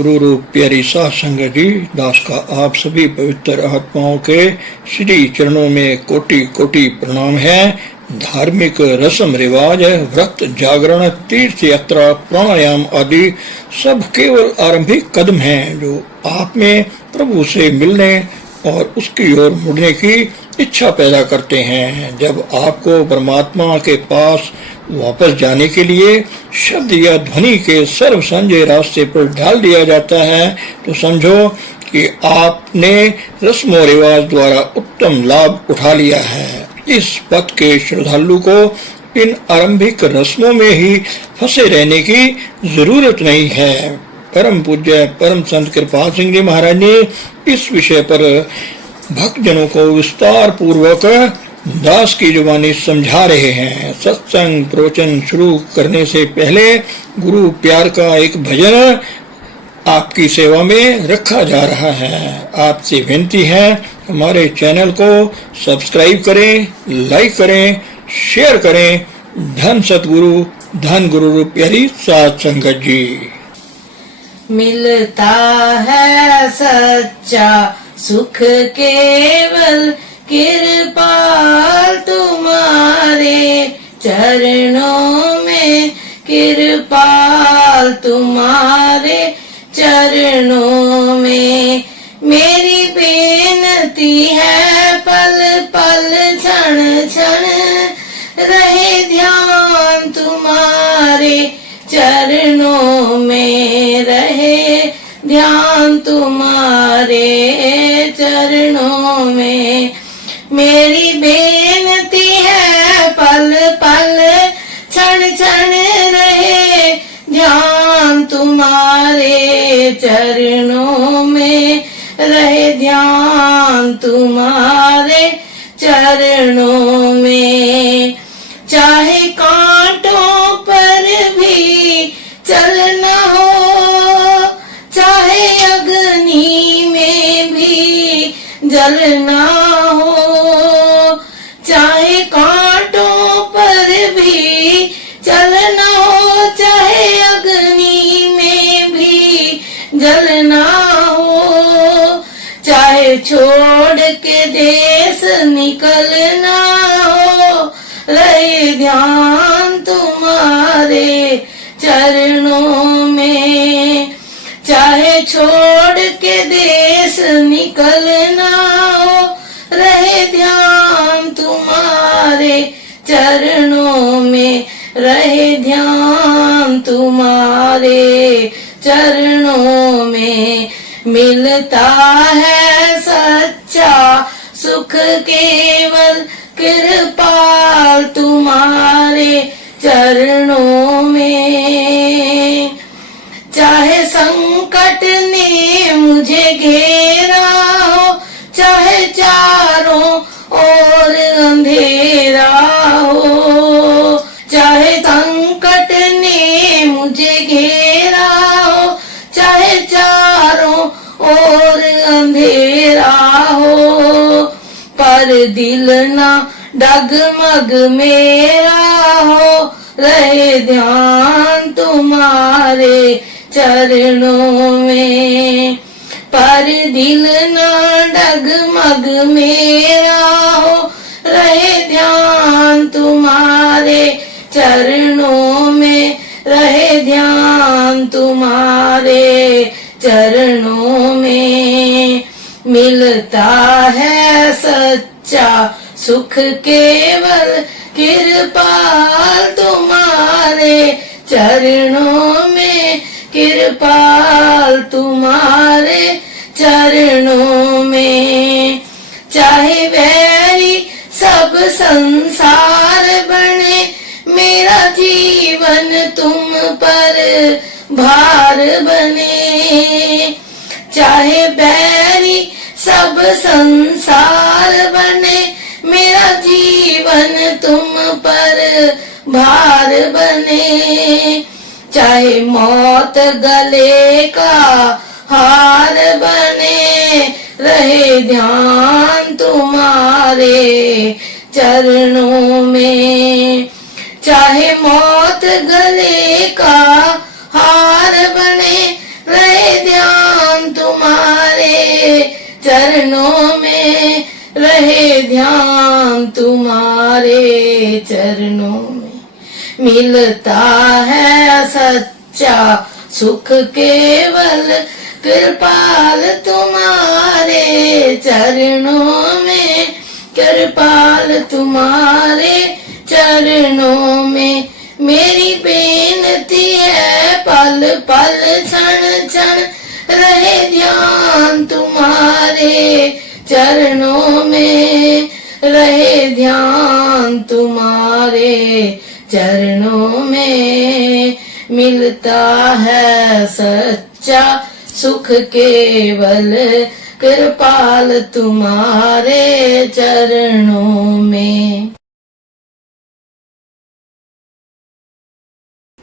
गुरु रूप प्यारी साध संगत जी, दास का आप सभी पवित्र आत्माओं के श्री चरणों में कोटि कोटि प्रणाम है। धार्मिक रस्म रिवाज, व्रत, जागरण, तीर्थ यात्रा, प्राणायाम आदि सब केवल आरंभिक कदम हैं जो आप में प्रभु से मिलने और उसकी ओर मुड़ने की इच्छा पैदा करते हैं। जब आपको परमात्मा के पास वापस जाने के लिए शब्द या ध्वनि के सर्व संजय रास्ते पर डाल दिया जाता है तो समझो कि आपने रस्म और रिवाज द्वारा उत्तम लाभ उठा लिया है। इस पथ के श्रद्धालु को इन आरंभिक रस्मों में ही फंसे रहने की जरूरत नहीं है। परम पूज्य परम संत कृपाल सिंह जी महाराज ने इस विषय पर भक्तजनों को विस्तार पूर्वक दास की जुबानी समझा रहे हैं। सत्संग प्रवचन शुरू करने से पहले गुरु प्यार का एक भजन आपकी सेवा में रखा जा रहा है। आपसे विनती है हमारे चैनल को सब्सक्राइब करें, लाइक करें, शेयर करें। धन सतगुरु, धन गुरु रूप प्यारी साध संगत जी। मिलता है सच्चा सुख केवल कृपाल तुम्हारे चरणों में, कृपाल तुम्हारे चरणों में। मेरी बेनती है पल पल क्षण क्षण रहे ध्यान तुम्हारे चरणों में, रहे ध्यान तुम्हारे चरणों में। मेरी बेनती है पल पल क्षण क्षण रहे ध्यान तुम्हारे चरणों में, रहे ध्यान तुम्हारे चरणों में। चाहे कांटों पर भी चलना हो, चाहे अग्नि में भी जलना हो, चाहे कांटों पर भी चलना हो, चाहे अग्नि में भी जलना हो, चाहे छोड़ के देश निकलना हो, रहे ध्यान तुम्हारे चरणों में। चाहे छोड़ के देश निकलना हो, रहे ध्यान तुम्हारे चरणों में, रहे ध्यान तुम्हारे चरणों में। मिलता है सच्चा सुख केवल कृपाल तुम्हारे चरणों में। चाहे संकट ने मुझे घेरा हो, चाहे चारों ओर अंधेरा हो, चाहे संकट ने मुझे घेरा हो, चाहे चारों ओर अंधेरा हो, पर दिल ना डगमग मेरा हो, रहे ध्यान तुम्हारे चरणों में। पर दिल ना डगमग मेरा हो, रहे ध्यान तुम्हारे चरणों में, रहे ध्यान तुम्हारे चरणों में। मिलता है सच्चा सुख केवल कृपाल तुम्हारे चरणों में, कृपाल तुम्हारे चरणों में। चाहे वैरी सब संसार बने, मेरा जीवन तुम पर भार बने। चाहे बैरी सब संसार बने, मेरा जीवन तुम पर भार बने। चाहे मौत गले का हार बने, रहे ध्यान तुम्हारे चरणों में। चाहे मौत गले का हार बने, रहे चरणों में रहे ध्यान तुम्हारे चरणों में मिलता है सच्चा सुख केवल कृपाल तुम्हारे चरणों में कृपाल तुम्हारे चरणों में मेरी बेनती है पल पल क्षण क्षण रहे ध्यान तुम्हारे चरणों में रहे ध्यान तुम्हारे चरणों में मिलता है सच्चा सुख केवल कृपाल तुम्हारे चरणों में।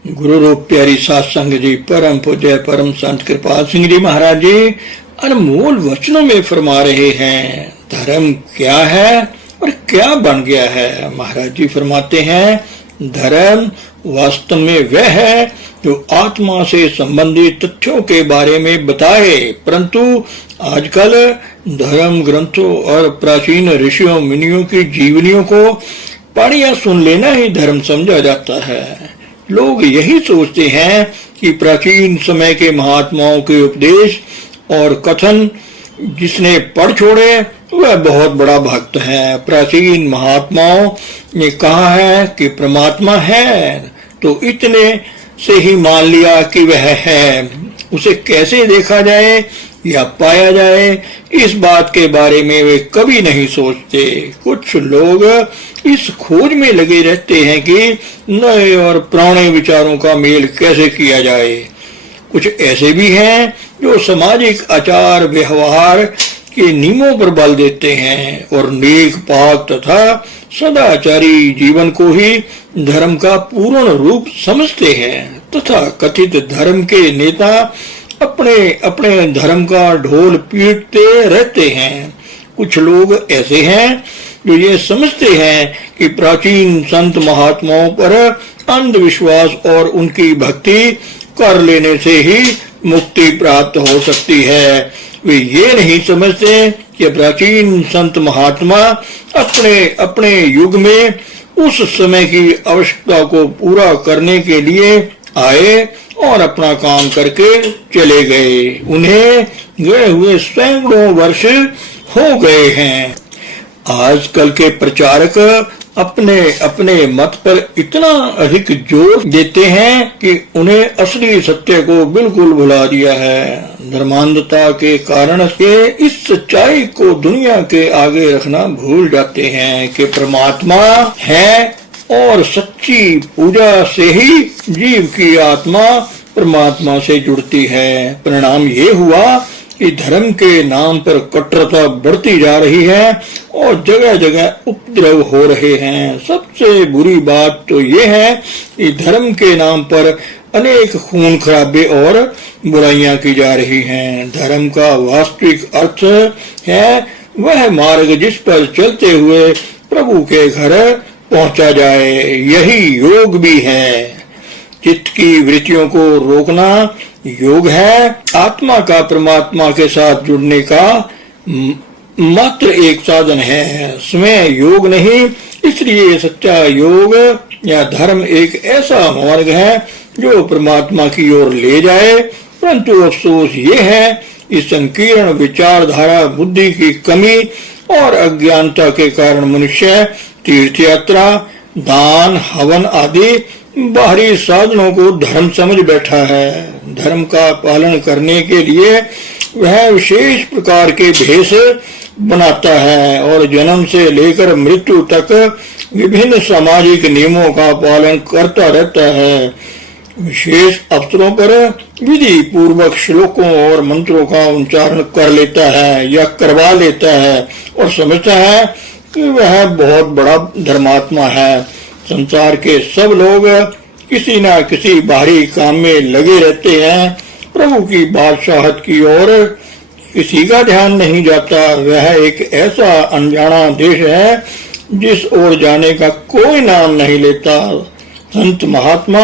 गुरु रूप प्यारी सात संग जी परम पूज्य परम संत कृपाल सिंह जी महाराज जी अनमोल वचनों में फरमा रहे हैं धर्म क्या है और क्या बन गया है। महाराज जी फरमाते हैं धर्म वास्तव में वह है जो आत्मा से संबंधित तथ्यों के बारे में बताए, परंतु आजकल धर्म ग्रंथों और प्राचीन ऋषियों मुनियों की जीवनियों को पढ़ सुन लेना ही धर्म समझा जाता है। लोग यही सोचते हैं कि प्राचीन समय के महात्माओं के उपदेश और कथन जिसने पढ़ छोड़े वह बहुत बड़ा भक्त है। प्राचीन महात्माओं ने कहा है कि परमात्मा है तो इतने से ही मान लिया कि वह है। उसे कैसे देखा जाए या पाया जाए इस बात के बारे में वे कभी नहीं सोचते। कुछ लोग इस खोज में लगे रहते हैं कि नए और पुराने विचारों का मेल कैसे किया जाए। कुछ ऐसे भी हैं जो सामाजिक आचार व्यवहार के नियमों पर बल देते हैं और नेक पाक तथा सदाचारी जीवन को ही धर्म का पूर्ण रूप समझते हैं तथा कथित धर्म के नेता अपने अपने धर्म का ढोल पीटते रहते हैं। कुछ लोग ऐसे हैं जो ये समझते हैं कि प्राचीन संत महात्माओं पर अंधविश्वास और उनकी भक्ति कर लेने से ही मुक्ति प्राप्त हो सकती है। वे ये नहीं समझते कि प्राचीन संत महात्मा अपने अपने युग में उस समय की आवश्यकता को पूरा करने के लिए आए और अपना काम करके चले गए। उन्हें गए हुए सैकड़ों वर्ष हो गए हैं। आजकल के प्रचारक अपने अपने मत पर इतना अधिक जोर देते हैं कि उन्हें असली सत्य को बिल्कुल भुला दिया है। धर्मांधता के कारण से इस सच्चाई को दुनिया के आगे रखना भूल जाते हैं कि परमात्मा है और सच्ची पूजा से ही जीव की आत्मा परमात्मा से जुड़ती है। परिणाम ये हुआ कि धर्म के नाम पर कट्टरता बढ़ती जा रही है और जगह जगह उपद्रव हो रहे हैं। सबसे बुरी बात तो ये है कि धर्म के नाम पर अनेक खून खराबे और बुराइयां की जा रही हैं। धर्म का वास्तविक अर्थ है वह मार्ग जिस पर चलते हुए प्रभु के घर पहुंचा जाए। यही योग भी है। चित्त की वृत्तियों को रोकना योग है। आत्मा का परमात्मा के साथ जुड़ने का मात्र एक साधन है, स्वयं योग नहीं। इसलिए सच्चा योग या धर्म एक ऐसा मार्ग है जो परमात्मा की ओर ले जाए। परंतु अफसोस ये है कि संकीर्ण विचारधारा, बुद्धि की कमी और अज्ञानता के कारण मनुष्य तीर्थ यात्रा, दान, हवन आदि बाहरी साधनों को धर्म समझ बैठा है। धर्म का पालन करने के लिए वह विशेष प्रकार के भेष बनाता है और जन्म से लेकर मृत्यु तक विभिन्न सामाजिक नियमों का पालन करता रहता है। विशेष अवसरों पर विधि पूर्वक श्लोकों और मंत्रों का उच्चारण कर लेता है या करवा लेता है और समझता है कि वह बहुत बड़ा धर्मात्मा है। संसार के सब लोग किसी न किसी बाहरी काम में लगे रहते हैं। प्रभु की बादशाहत की ओर किसी का ध्यान नहीं जाता। वह एक ऐसा अनजाना देश है जिस ओर जाने का कोई नाम नहीं लेता। संत महात्मा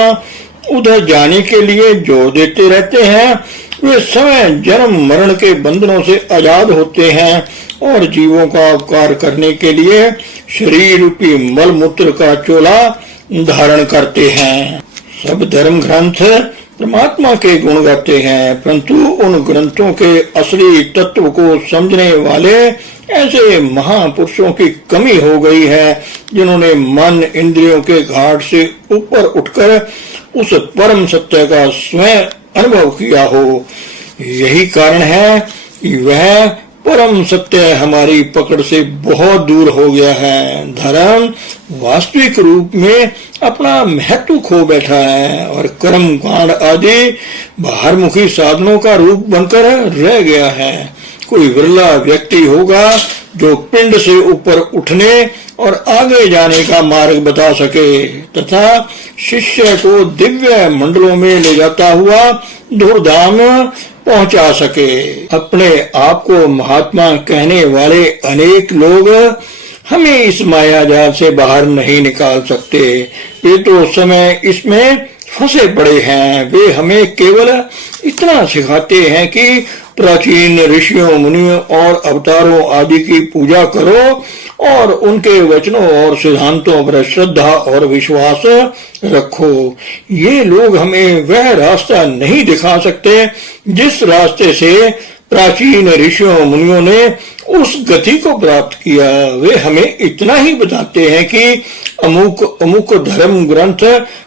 उधर जाने के लिए जोर देते रहते हैं, वे समय जन्म मरण के बंधनों से आजाद होते हैं और जीवों का उपकार करने के लिए शरीर रूपी मल मूत्र का चोला धारण करते हैं। सब धर्म ग्रंथ परमात्मा के गुण गाते हैं, परंतु उन ग्रंथों के असली तत्व को समझने वाले ऐसे महापुरुषों की कमी हो गई है, जिन्होंने मन इंद्रियों के घाट से ऊपर उठकर उस परम सत्य का स्वयं अनुभव किया हो। यही कारण है कि वह परम सत्य हमारी पकड़ से बहुत दूर हो गया है। धर्म वास्तविक रूप में अपना महत्व खो बैठा है और कर्म कांड आदि बाहरमुखी साधनों का रूप बनकर रह गया है। कोई विरला व्यक्ति होगा जो पिंड से ऊपर उठने और आगे जाने का मार्ग बता सके तथा शिष्य को दिव्य मंडलों में ले जाता हुआ धूर्धाम पहुंचा सके। अपने आप को महात्मा कहने वाले अनेक लोग हमें इस माया जाल से बाहर नहीं निकाल सकते। ये तो समय इसमें फंसे पड़े हैं। वे हमें केवल इतना सिखाते हैं कि प्राचीन ऋषियों मुनियों और अवतारों आदि की पूजा करो और उनके वचनों और सिद्धांतों पर श्रद्धा और विश्वास रखो। ये लोग हमें वह रास्ता नहीं दिखा सकते जिस रास्ते से प्राचीन ऋषियों मुनियों ने उस गति को प्राप्त किया। वे हमें इतना ही बताते हैं कि अमुक अमुक धर्म ग्रंथ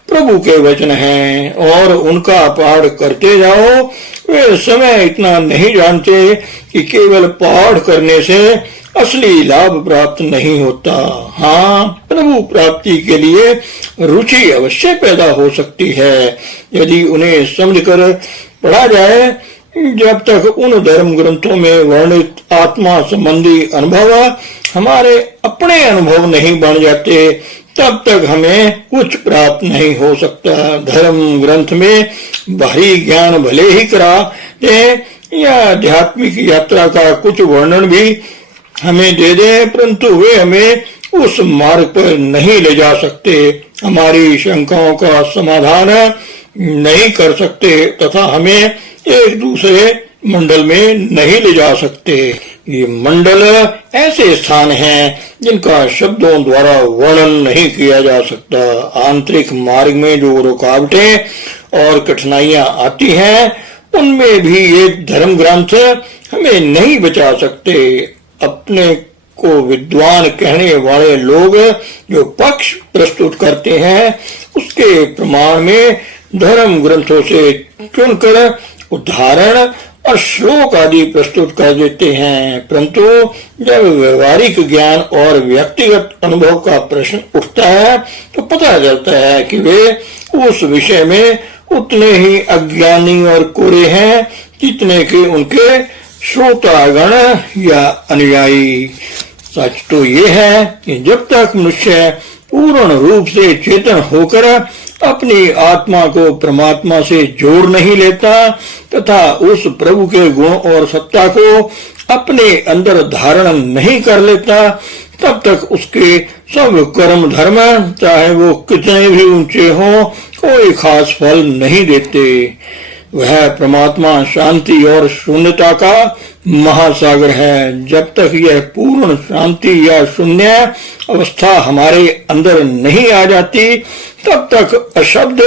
प्रभु के वचन हैं और उनका पाठ करते जाओ। वे समय इतना नहीं जानते कि केवल पाठ करने से असली लाभ प्राप्त नहीं होता। हाँ, प्रभु प्राप्ति के लिए रुचि अवश्य पैदा हो सकती है यदि उन्हें समझकर पढ़ा जाए। जब तक उन धर्म ग्रंथों में वर्णित आत्मा संबंधी अनुभव हमारे अपने अनुभव नहीं बन जाते, तब तक हमें कुछ प्राप्त नहीं हो सकता। धर्म ग्रंथ में बाहरी ज्ञान भले ही करा दे या आध्यात्मिक यात्रा का कुछ वर्णन भी हमें दे दे, परंतु वे हमें उस मार्ग पर नहीं ले जा सकते, हमारी शंकाओं का समाधान नहीं कर सकते तथा हमें एक दूसरे मंडल में नहीं ले जा सकते। ये मंडल ऐसे स्थान हैं जिनका शब्दों द्वारा वर्णन नहीं किया जा सकता। आंतरिक मार्ग में जो रुकावटें और कठिनाइयां आती हैं, उनमें भी ये धर्म ग्रंथ हमें नहीं बचा सकते। अपने को विद्वान कहने वाले लोग जो पक्ष प्रस्तुत करते हैं, उसके प्रमाण में धर्म ग्रंथों से चुनकर उदाहरण और श्लोक आदि प्रस्तुत कर देते हैं, परंतु जब व्यवहारिक ज्ञान और व्यक्तिगत अनुभव का प्रश्न उठता है तो पता चलता है कि वे उस विषय में उतने ही अज्ञानी और कोरे हैं जितने कि उनके श्रोतागण या अनुयायी। सच तो ये है कि जब तक मनुष्य पूर्ण रूप से चेतन होकर अपनी आत्मा को परमात्मा से जोड़ नहीं लेता तथा उस प्रभु के गुण और सत्ता को अपने अंदर धारण नहीं कर लेता, तब तक उसके सब कर्म धर्म चाहे वो कितने भी ऊंचे हों, कोई खास फल नहीं देते। वह परमात्मा शांति और शून्यता का महासागर है। जब तक यह पूर्ण शांति या शून्य अवस्था हमारे अंदर नहीं आ जाती, तब तक अशब्द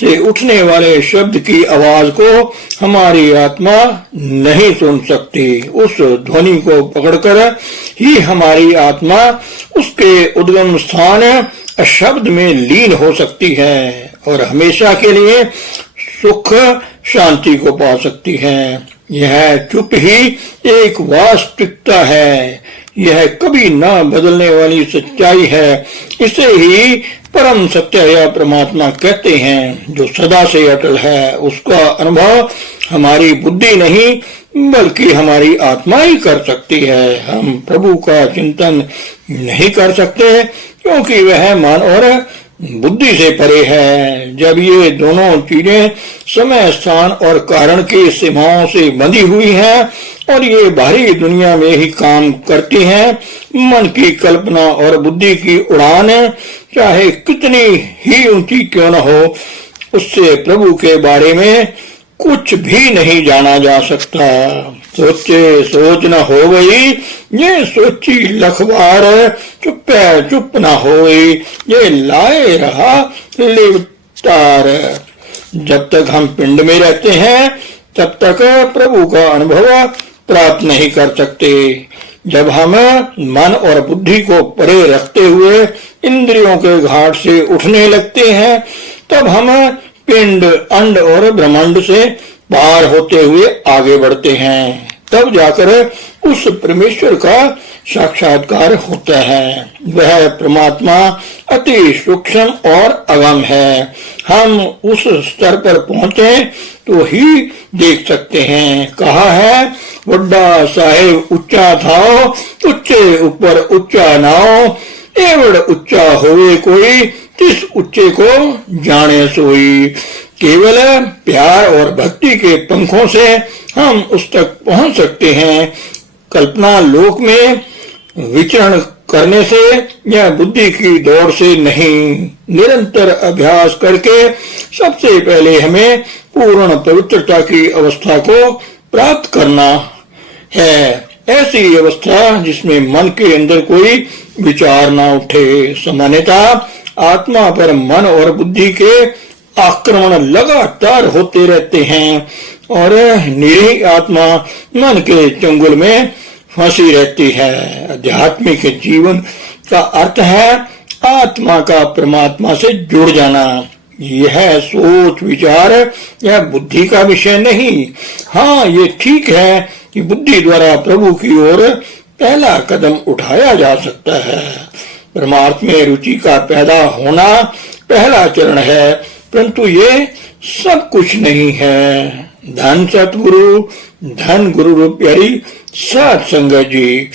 से उठने वाले शब्द की आवाज को हमारी आत्मा नहीं सुन सकती। उस ध्वनि को पकड़कर ही हमारी आत्मा उसके उद्गम स्थान अशब्द में लीन हो सकती है और हमेशा के लिए सुख शांति को पा सकती है। यह चुप ही एक वास्तविकता है, यह कभी न बदलने वाली सच्चाई है। इसे ही परम सत्य या परमात्मा कहते हैं, जो सदा से अटल है। उसका अनुभव हमारी बुद्धि नहीं बल्कि हमारी आत्मा ही कर सकती है। हम प्रभु का चिंतन नहीं कर सकते क्योंकि वह मन और बुद्धि से परे है। जब ये दोनों चीजें समय स्थान और कारण की सीमाओं से बंधी हुई हैं और ये बाहरी दुनिया में ही काम करती हैं, मन की कल्पना और बुद्धि की उड़ान चाहे कितनी ही ऊंची क्यों न हो, उससे प्रभु के बारे में कुछ भी नहीं जाना जा सकता। सोचे सोच न हो गई, ये सोची लखवार, चुप्पे चुप न होई, ये लाए रहा लिवतार। जब तक हम पिंड में रहते हैं तब तक प्रभु का अनुभव प्राप्त नहीं कर सकते। जब हम मन और बुद्धि को परे रखते हुए इंद्रियों के घाट से उठने लगते हैं, तब हम पिंड, अंड और ब्रह्मांड से पार होते हुए आगे बढ़ते हैं। तब जाकर उस परमेश्वर का साक्षात्कार होता है। वह परमात्मा अति सूक्ष्म और अगम है। हम उस स्तर पर पहुंचे तो ही देख सकते हैं। कहा है, वड्डा साहेब ऊंचा थाओ, ऊंचे ऊपर ऊंचा नाओ, एवड़ ऊंचा होवे कोई, तिस ऊंचे को जाने सोई। केवल प्यार और भक्ति के पंखों से हम उस तक पहुंच सकते हैं। कल्पना लोक में विचरण करने से या बुद्धि की दौड़ से नहीं। निरंतर अभ्यास करके सबसे पहले हमें पूर्ण पवित्रता की अवस्था को प्राप्त करना है। ऐसी अवस्था जिसमें मन के अंदर कोई विचार ना उठे। सामान्यतः आत्मा पर मन और बुद्धि के आक्रमण लगातार होते रहते हैं और निरीह आत्मा मन के चंगुल में फंसी रहती है। आध्यात्मिक जीवन का अर्थ है आत्मा का परमात्मा से जुड़ जाना। यह सोच विचार या बुद्धि का विषय नहीं। हाँ, ये ठीक है कि बुद्धि द्वारा प्रभु की ओर पहला कदम उठाया जा सकता है। परमार्थ में रुचि का पैदा होना पहला चरण है, परंतु ये सब कुछ नहीं है। धन सतगुरु, धन गुरु रूप प्यारी सत्संग जी।